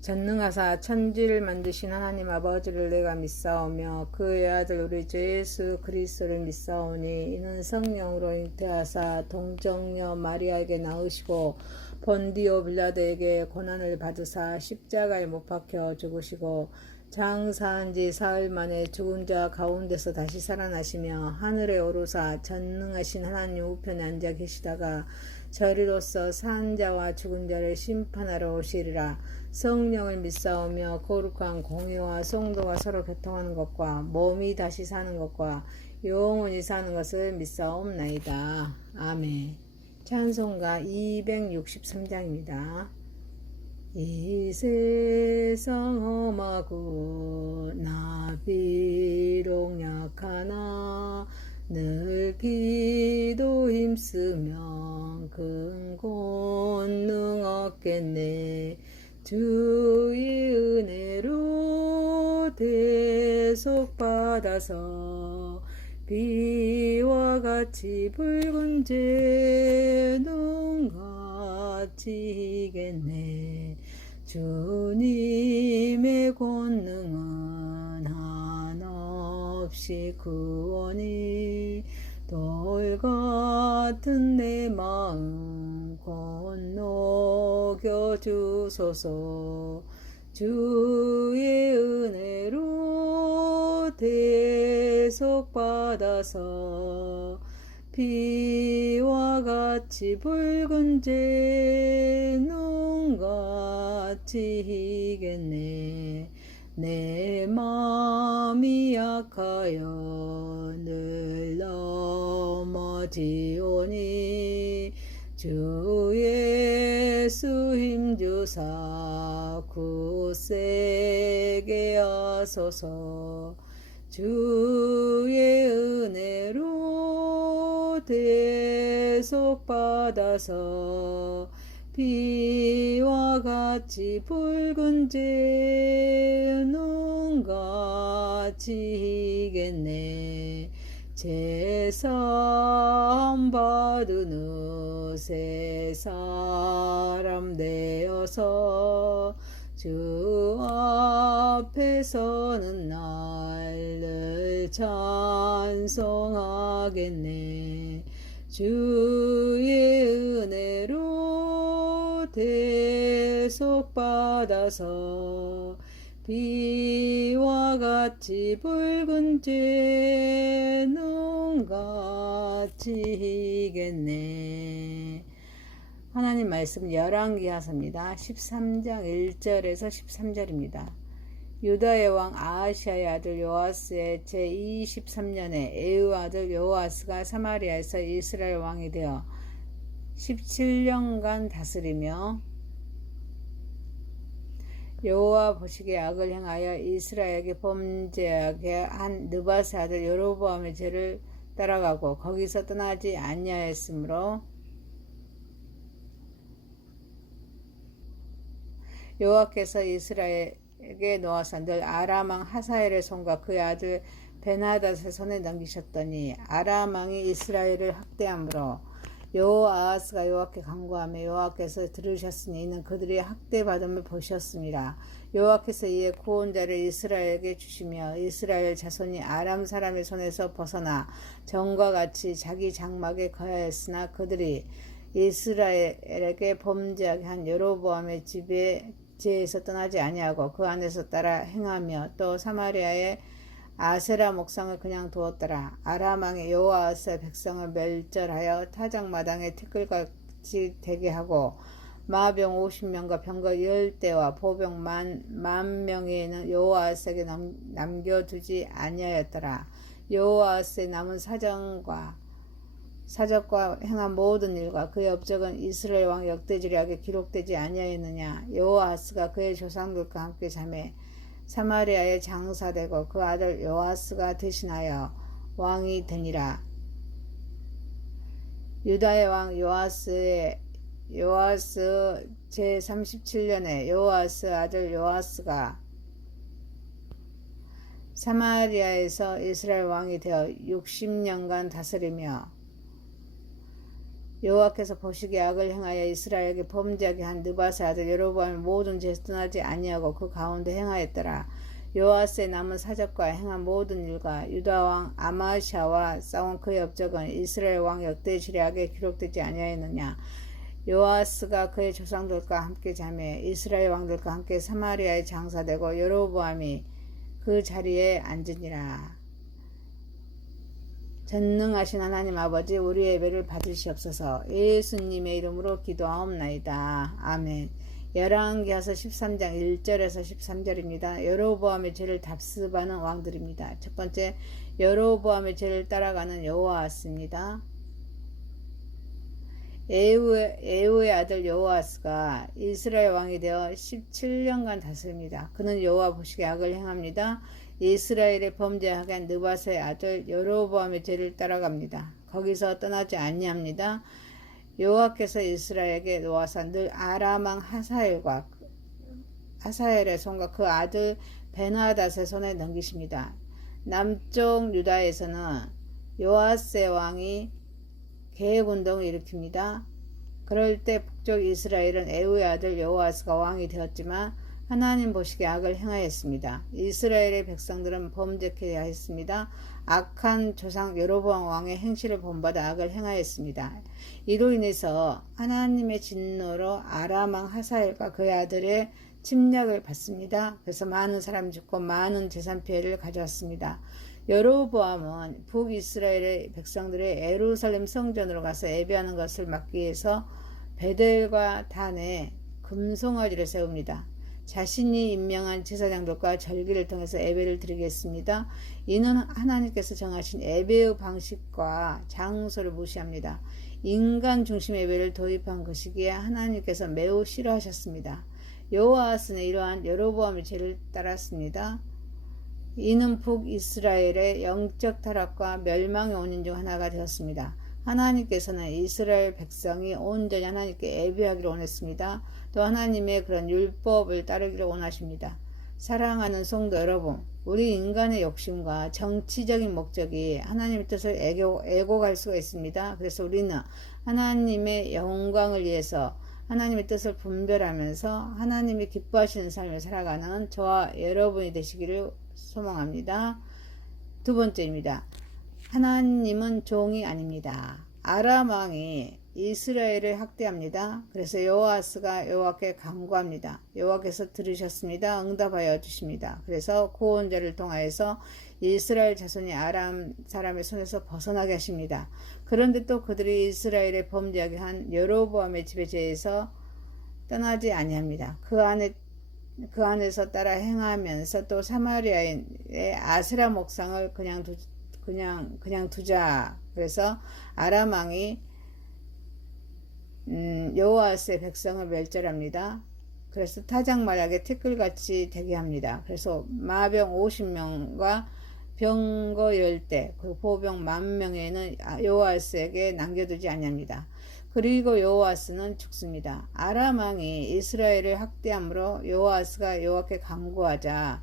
전능하사 천지를 만드신 하나님 아버지를 내가 믿사오며 그의 아들 우리 주 예수 그리스도를 믿사오니 이는 성령으로 잉태하사 동정녀 마리아에게 나으시고 본디오 빌라도에게 고난을 받으사 십자가에 못 박혀 죽으시고 장사한 지 사흘 만에 죽은 자 가운데서 다시 살아나시며 하늘에 오르사 전능하신 하나님 우편에 앉아 계시다가 저리로서 산 자와 죽은 자를 심판하러 오시리라. 성령을 믿사오며 거룩한 공의와 성도가 서로 교통하는 것과 몸이 다시 사는 것과 영원히 사는 것을 믿사옵나이다. 아멘. 찬송가 263장입니다. 이 세상 험하고 나 비록 약하나 늘 기도 힘쓰면 큰 권능 얻겠네. 주의 은혜로 대속받아서 비와 같이 붉은 재능같이 이겠네. 주님의 권능은 한없이 구원이 돌 같은 내 마음 건너겨 주소서. 주의 은혜로 대속받아서 비와 같이 붉은 재능같이 이겠네. 내 마음이 약하여 늘 넘어지오니 주 예수 힘주사 굳세게 하소서. 주의 은혜로 대속받아서 비와 같이 붉은 재능같이 이겠네. 제사함 받은 후 새 사람 되어서 주 앞에 서는 날을 찬송하겠네. 주의 은혜로 대속받아서 비와 같이 붉은 재능같이 이겠네. 하나님 말씀 열왕기하서입니다. 13장 1절에서 13절입니다. 유다의 왕 아하시아의 아들 요아스의 제23년에 에우 아들 요아스가 사마리아에서 이스라엘 왕이 되어 17년간 다스리며 여호와 보시기에 악을 행하여 이스라엘에게 범죄하게 한 느밧의 아들 여로보암의 죄를 따라가고 거기서 떠나지 아니하였으므로 여호와께서 이스라엘에게 놓아서 늘 아람 왕 하사엘의 손과 그의 아들 베나닷의 손에 넘기셨더니 아람 왕이 이스라엘을 학대함으로 여호아하스가 여호와께 간구하며 여호와께서 들으셨으니 이는 그들이 학대받음을 보셨습니다. 여호와께서 이에 구원자를 이스라엘에게 주시며 이스라엘 자손이 아람 사람의 손에서 벗어나 전과 같이 자기 장막에 거하였으나 그들이 이스라엘에게 범죄하게 한 여로보암의 지배에서 떠나지 아니하고 그 안에서 따라 행하며 또 사마리아의 아세라 목상을 그냥 두었더라. 아람 왕의 여호아스의 백성을 멸절하여 타작마당에 티끌같이 되게 하고 마병 50명과 병거 10대와 보병 만 명에는 여호아스에게 남겨두지 아니하였더라. 여호아스의 남은 사적과 행한 모든 일과 그의 업적은 이스라엘 왕 역대지략에 기록되지 아니하였느냐. 여호아스가 그의 조상들과 함께 잠에 사마리아에 장사되고 그 아들 요아스가 대신하여 왕이 되니라. 유다의 왕 요아스 제37년에 요아스 아들 요아스가 사마리아에서 이스라엘 왕이 되어 60년간 다스리며 여호와께서 보시기에 악을 행하여 이스라엘에게 범죄하게 한 느밧의 아들 여로보암의 모든 죄에서 떠나지 아니하고 그 가운데 행하였더라. 요아스의 남은 사적과 행한 모든 일과 유다 왕 아마시아와 싸운 그의 업적은 이스라엘 왕 역대 지략에 기록되지 아니하였느냐. 요아스가 그의 조상들과 함께 자매 이스라엘 왕들과 함께 사마리아에 장사되고 여로보암이 그 자리에 앉으니라. 전능하신 하나님 아버지, 우리의 예배를 받으시옵소서. 예수님의 이름으로 기도하옵나이다. 아멘. 열왕기하서 13장 1절에서 13절입니다. 여로보암의 죄를 답습하는 왕들입니다. 첫 번째, 여로보암의 죄를 따라가는 여호아스입니다. 에후의 아들 여호아스가 이스라엘 왕이 되어 17년간 다스립니다. 그는 여호와 보시기에 악을 행합니다. 이스라엘의 범죄하게 한 느밧의 아들 여로보암의 죄를 따라갑니다. 거기서 떠나지 아니합니다. 여호와께서 이스라엘에게 놓아서 늘 아람 왕 하사엘의 손과 그 아들 베나닷의 손에 넘기십니다. 남쪽 유다에서는 요아스의 왕이 계획운동을 일으킵니다. 그럴 때 북쪽 이스라엘은 에후의 아들 여호아스가 왕이 되었지만 하나님 보시기에 악을 행하였습니다. 이스라엘의 백성들은 범죄케 하였습니다. 악한 조상 여로보암 왕의 행실을 본받아 악을 행하였습니다. 이로 인해서 하나님의 진노로 아람 왕 하사엘과 그의 아들의 침략을 받습니다. 그래서 많은 사람이 죽고 많은 재산 피해를 가져왔습니다. 여로보암은 북이스라엘의 백성들의 예루살렘 성전으로 가서 예배하는 것을 막기 위해서 베델과 단에 금송아지를 세웁니다. 자신이 임명한 제사장들과 절기를 통해서 예배를 드리겠습니다. 이는 하나님께서 정하신 예배의 방식과 장소를 무시합니다. 인간 중심 예배를 도입한 것이기에 하나님께서 매우 싫어하셨습니다. 여호아스는 이러한 여로보암의 죄를 따랐습니다. 이는 북이스라엘의 영적 타락과 멸망의 원인 중 하나가 되었습니다. 하나님께서는 이스라엘 백성이 온전히 하나님께 예배하기를 원했습니다. 또 하나님의 그런 율법을 따르기를 원하십니다. 사랑하는 성도 여러분, 우리 인간의 욕심과 정치적인 목적이 하나님의 뜻을 애고갈 수가 있습니다. 그래서 우리는 하나님의 영광을 위해서 하나님의 뜻을 분별하면서 하나님이 기뻐하시는 삶을 살아가는 저와 여러분이 되시기를 소망합니다. 두 번째입니다. 하나님은 종이 아닙니다. 아람 왕이 이스라엘을 학대합니다. 그래서 여호아스가 여호와께 간구합니다. 여호와께서 들으셨습니다. 응답하여 주십니다. 그래서 구원자를 통하여서 이스라엘 자손이 아람 사람의 손에서 벗어나게 하십니다. 그런데 또 그들이 이스라엘의 범죄하게 한 여로보암의 집의 죄에서 떠나지 아니합니다. 그 안에서 따라 행하면서 또 사마리아의 아세라 목상을 그냥 두자. 그래서 아람 왕이 여호아스의 백성을 멸절합니다. 그래서 타작마약에 티끌같이 되게 합니다. 그래서 마병 50명과 병거 10대 그리고 보병 10,000명에는 여호아스에게 남겨두지 아니합니다. 그리고 여호아스는 죽습니다. 아람 왕이 이스라엘을 학대함으로 여호아스가 여호와께 간구하자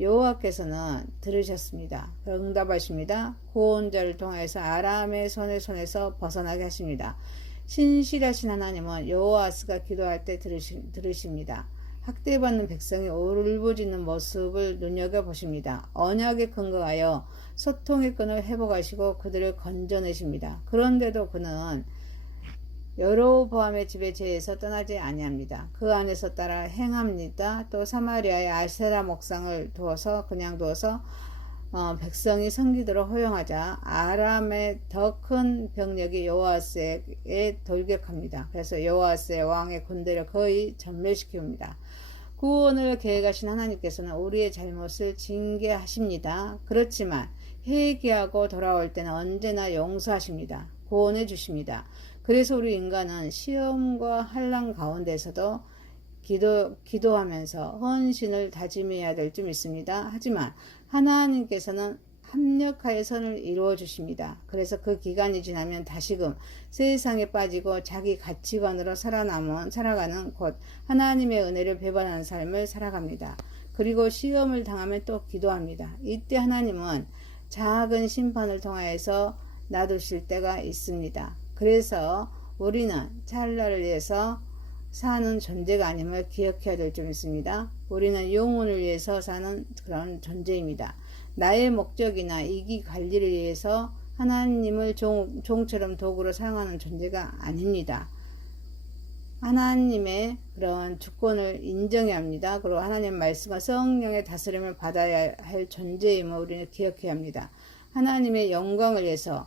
여호와께서는 들으셨습니다. 응답하십니다. 구원자를 통해서 아람의 손에서 벗어나게 하십니다. 신실하신 하나님은 여호아스가 기도할 때 들으십니다. 학대받는 백성이 울부짖는 모습을 눈여겨보십니다. 언약에 근거하여 소통의 끈을 회복하시고 그들을 건져내십니다. 그런데도 그는 여로보암의 집의 죄에서 떠나지 아니합니다. 그 안에서 따라 행합니다. 또 사마리아의 아세라 목상을 두어서 백성이 섬기도록 허용하자 아람의 더 큰 병력이 여호아스에게 돌격합니다. 그래서 여호아스의 왕의 군대를 거의 전멸시킵니다. 구원을 계획하신 하나님께서는 우리의 잘못을 징계하십니다. 그렇지만 회개하고 돌아올 때는 언제나 용서하십니다. 구원해 주십니다. 그래서 우리 인간은 시험과 환난 가운데서도 기도하면서 헌신을 다짐해야 될 점 있습니다. 하지만 하나님께서는 합력하여 선을 이루어 주십니다. 그래서 그 기간이 지나면 다시금 세상에 빠지고 자기 가치관으로 살아가는 곧 하나님의 은혜를 배반하는 삶을 살아갑니다. 그리고 시험을 당하면 또 기도합니다. 이때 하나님은 작은 심판을 통하여서 놔두실 때가 있습니다. 그래서 우리는 찰나를 위해서 사는 존재가 아님을 기억해야 될 점이 있습니다. 우리는 영혼을 위해서 사는 그런 존재입니다. 나의 목적이나 이기 관리를 위해서 하나님을 종처럼 도구로 사용하는 존재가 아닙니다. 하나님의 그런 주권을 인정해야 합니다. 그리고 하나님의 말씀과 성령의 다스림을 받아야 할 존재임을 우리는 기억해야 합니다. 하나님의 영광을 위해서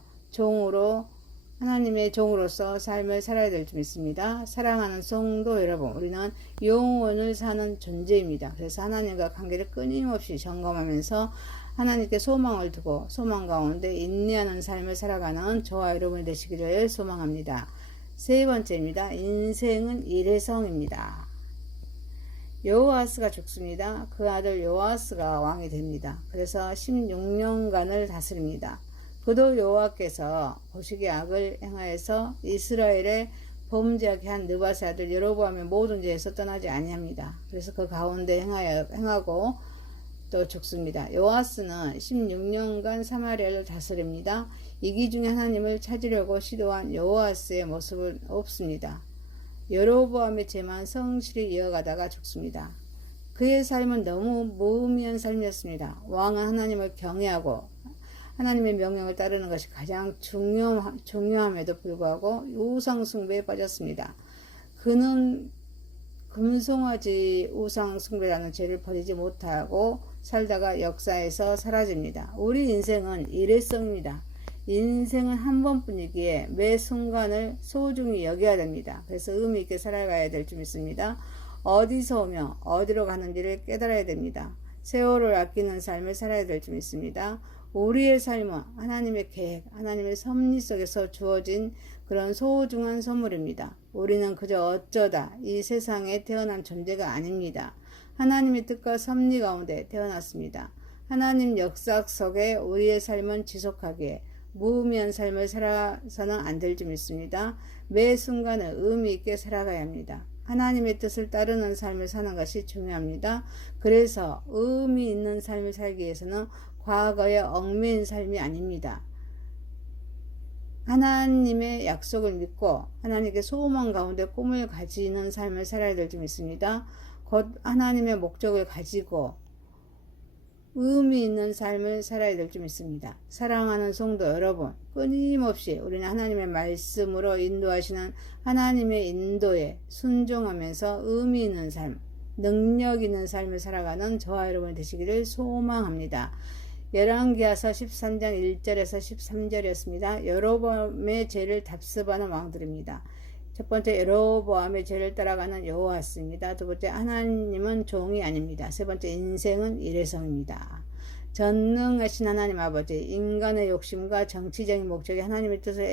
하나님의 종으로서 삶을 살아야 될 줄 믿습니다. 사랑하는 성도 여러분, 우리는 영혼을 사는 존재입니다. 그래서 하나님과 관계를 끊임없이 점검하면서 하나님께 소망을 두고 소망 가운데 인내하는 삶을 살아가는 저와 여러분이 되시기를 소망합니다. 세 번째입니다. 인생은 일회성입니다. 여호아스가 죽습니다. 그 아들 요아스가 왕이 됩니다. 그래서 16년간을 다스립니다. 그도 여호와께서 보시기에 악을 행하여서 이스라엘의 범죄하게 한 느바세 아들 여로보암의 모든 죄에서 떠나지 아니합니다. 그래서 그 가운데 행하고 또 죽습니다. 요아스는 16년간 사마리아를 다스립니다. 이기 중에 하나님을 찾으려고 시도한 요아스의 모습은 없습니다. 여로보암의 죄만 성실히 이어가다가 죽습니다. 그의 삶은 너무 무의미한 삶이었습니다. 왕은 하나님을 경외하고 하나님의 명령을 따르는 것이 가장 중요함에도 불구하고 우상 숭배에 빠졌습니다. 그는 금송아지 우상 숭배라는 죄를 버리지 못하고 살다가 역사에서 사라집니다. 우리 인생은 일회성입니다. 인생은 한 번뿐이기에 매 순간을 소중히 여겨야 됩니다. 그래서 의미 있게 살아가야 될 줄 믿습니다. 어디서 오며 어디로 가는지를 깨달아야 됩니다. 세월을 아끼는 삶을 살아야 될 줄 믿습니다. 우리의 삶은 하나님의 계획, 하나님의 섭리 속에서 주어진 그런 소중한 선물입니다. 우리는 그저 어쩌다 이 세상에 태어난 존재가 아닙니다. 하나님의 뜻과 섭리 가운데 태어났습니다. 하나님 역사 속에 우리의 삶은 지속하기에 무의미한 삶을 살아서는 안 될 줄 믿습니다. 매 순간을 의미 있게 살아가야 합니다. 하나님의 뜻을 따르는 삶을 사는 것이 중요합니다. 그래서 의미 있는 삶을 살기 위해서는 과거에 얽매인 삶이 아닙니다. 하나님의 약속을 믿고 하나님께 소망 가운데 꿈을 가지는 삶을 살아야 될 줄 믿습니다. 곧 하나님의 목적을 가지고 의미 있는 삶을 살아야 될 줄 믿습니다. 사랑하는 성도 여러분, 끊임없이 우리는 하나님의 말씀으로 인도하시는 하나님의 인도에 순종하면서 의미 있는 삶, 능력 있는 삶을 살아가는 저와 여러분이 되시기를 소망합니다. 열왕기하서 13장 1절에서 13절이었습니다. 여로보암의 죄를 답습하는 왕들입니다. 첫 번째, 여로보암의 죄를 따라가는 여호아스입니다. 두 번째, 하나님은 종이 아닙니다. 세 번째, 인생은 일회성입니다. 전능하신 하나님 아버지, 인간의 욕심과 정치적인 목적이 하나님의 뜻을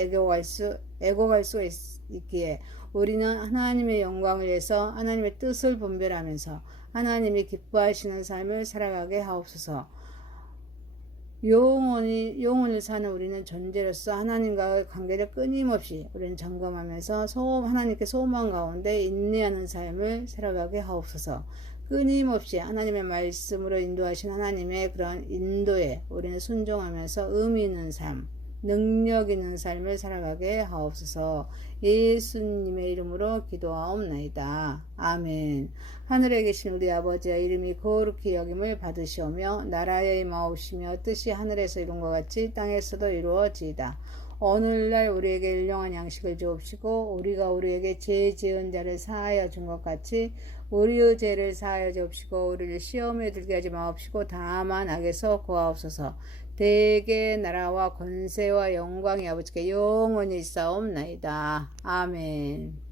애고갈 수 있기에 우리는 하나님의 영광을 위해서 하나님의 뜻을 분별하면서 하나님이 기뻐하시는 삶을 살아가게 하옵소서. 영혼을 사는 우리는 존재로서 하나님과의 관계를 끊임없이 우리는 점검하면서 하나님께 소망 가운데 인내하는 삶을 살아가게 하옵소서. 끊임없이 하나님의 말씀으로 인도하신 하나님의 그런 인도에 우리는 순종하면서 의미 있는 삶, 능력 있는 삶을 살아가게 하옵소서. 예수님의 이름으로 기도하옵나이다. 아멘. 하늘에 계신 우리 아버지의 이름이 거룩히 여김을 받으시오며 나라의 임하옵시며 뜻이 하늘에서 이룬 것 같이 땅에서도 이루어지이다. 오늘날 우리에게 일용할 양식을 주옵시고 우리가 우리에게 죄 지은 자를 사하여 준 것 같이 우리의 죄를 사하여 주옵시고 우리를 시험에 들게 하지 마옵시고 다만 악에서 구하옵소서. 대개 나라와 권세와 영광이 아버지께 영원히 있사옵나이다. 아멘.